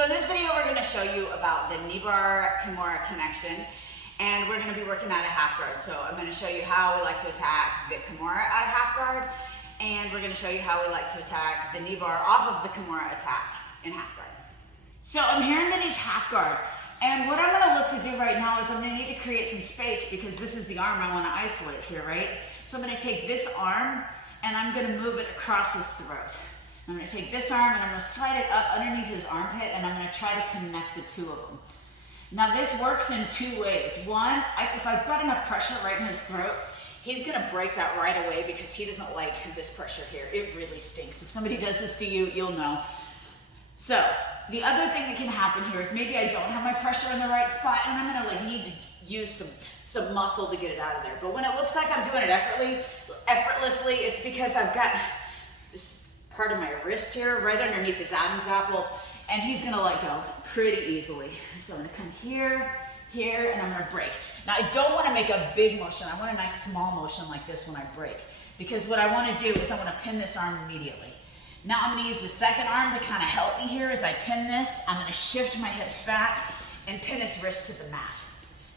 So in this video, we're gonna show you about the Kneebar Kimura connection, and we're gonna be working at a half guard. So I'm gonna show you how we like to attack the Kimura at a half guard, and we're gonna show you how we like to attack the Kneebar off of the Kimura attack in half guard. So I'm here in Bendy's half guard, and what I'm gonna look to do right now is I'm gonna need to create some space because this is the arm I wanna isolate here, right? So I'm gonna take this arm and I'm gonna move it across his throat. I'm gonna take this arm and I'm gonna slide it up underneath his armpit and I'm gonna try to connect the two of them. Now this works in two ways. One, if I've got enough pressure right in his throat, he's gonna break that right away because he doesn't like this pressure here. It really stinks. If somebody does this to you, you'll know. So the other thing that can happen here is maybe I don't have my pressure in the right spot and I'm gonna need to use some muscle to get it out of there. But when it looks like I'm doing it effortlessly, it's because I've got this part of my wrist here right underneath his Adam's apple, and he's gonna let go pretty easily. So I'm gonna come here, here, and I'm gonna break. Now I don't wanna make a big motion. I want a nice small motion like this when I break, because what I wanna do is I wanna pin this arm immediately. Now I'm gonna use the second arm to kind of help me here as I pin this. I'm gonna shift my hips back and pin his wrist to the mat.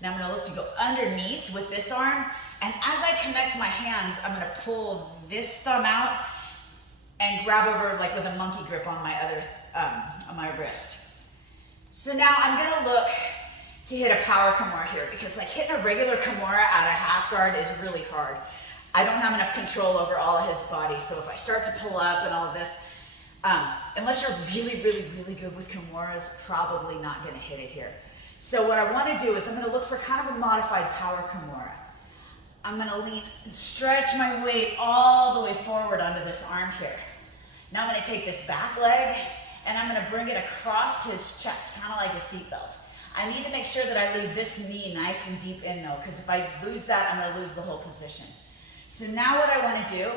Now I'm gonna look to go underneath with this arm, and as I connect my hands, I'm gonna pull this thumb out and grab over like with a monkey grip on my other, on my wrist. So now I'm gonna look to hit a power Kimura here because like hitting a regular Kimura at a half guard is really hard. I don't have enough control over all of his body, so if I start to pull up and all of this, unless you're really good with Kimuras, probably not gonna hit it here. So what I wanna do is I'm gonna look for kind of a modified power Kimura. I'm gonna lean and stretch my weight all the way forward onto this arm here. Now I'm gonna take this back leg and I'm gonna bring it across his chest, kind of like a seatbelt. I need to make sure that I leave this knee nice and deep in though, because if I lose that, I'm gonna lose the whole position. So now what I wanna do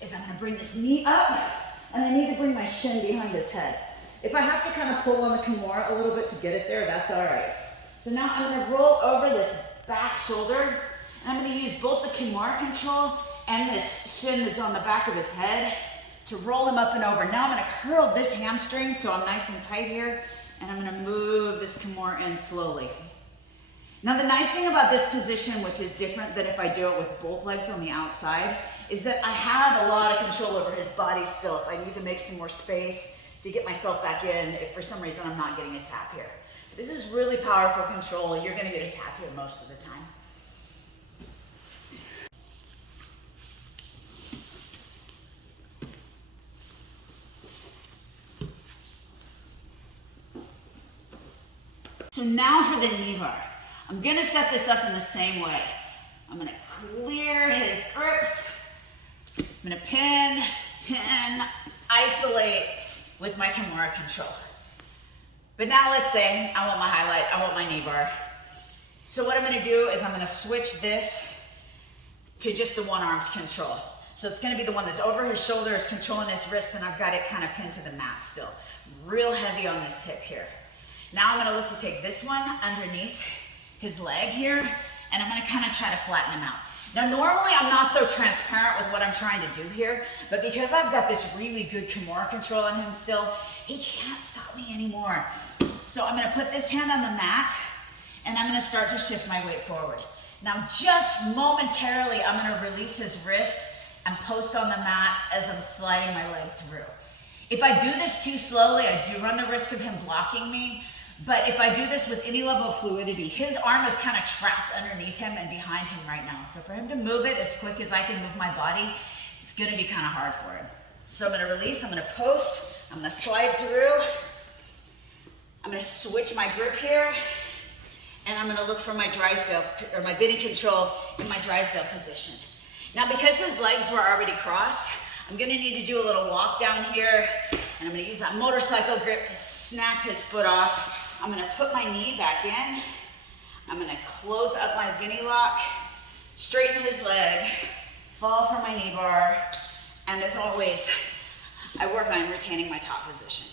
is I'm gonna bring this knee up and I need to bring my shin behind his head. If I have to kind of pull on the Kimura a little bit to get it there, that's all right. So now I'm gonna roll over this back shoulder and I'm gonna use both the Kimura control and this shin that's on the back of his head to roll him up and over. Now I'm gonna curl this hamstring so I'm nice and tight here, and I'm gonna move this Kimura in slowly. Now the nice thing about this position, which is different than if I do it with both legs on the outside, is that I have a lot of control over his body still if I need to make some more space to get myself back in if for some reason I'm not getting a tap here. This is really powerful control. You're gonna get a tap here most of the time. So now for the Kneebar. I'm gonna set this up in the same way. I'm gonna clear his grips. I'm gonna pin, isolate with my Kimura control. But now let's say I want my highlight, I want my Kneebar. So what I'm gonna do is I'm gonna switch this to just the one arm's control. So it's gonna be the one that's over his shoulders, controlling his wrists, and I've got it kind of pinned to the mat still. Real heavy on this hip here. Now I'm gonna look to take this one underneath his leg here, and I'm gonna kind of try to flatten him out. Now normally I'm not so transparent with what I'm trying to do here, but because I've got this really good Kimura control on him still, he can't stop me anymore. So I'm gonna put this hand on the mat, and I'm gonna start to shift my weight forward. Now just momentarily, I'm gonna release his wrist and post on the mat as I'm sliding my leg through. If I do this too slowly, I do run the risk of him blocking me. But if I do this with any level of fluidity, his arm is kind of trapped underneath him and behind him right now. So for him to move it as quick as I can move my body, it's gonna be kind of hard for him. So I'm gonna release, I'm gonna post, I'm gonna slide through, I'm gonna switch my grip here, and I'm gonna look for my Drysdale, or my Bendy control in my Drysdale position. Now because his legs were already crossed, I'm gonna need to do a little walk down here, and I'm gonna use that motorcycle grip to snap his foot off. I'm gonna put my knee back in. I'm gonna close up my Bendy lock, straighten his leg, fall for my Kneebar, and as always, I work on retaining my top position.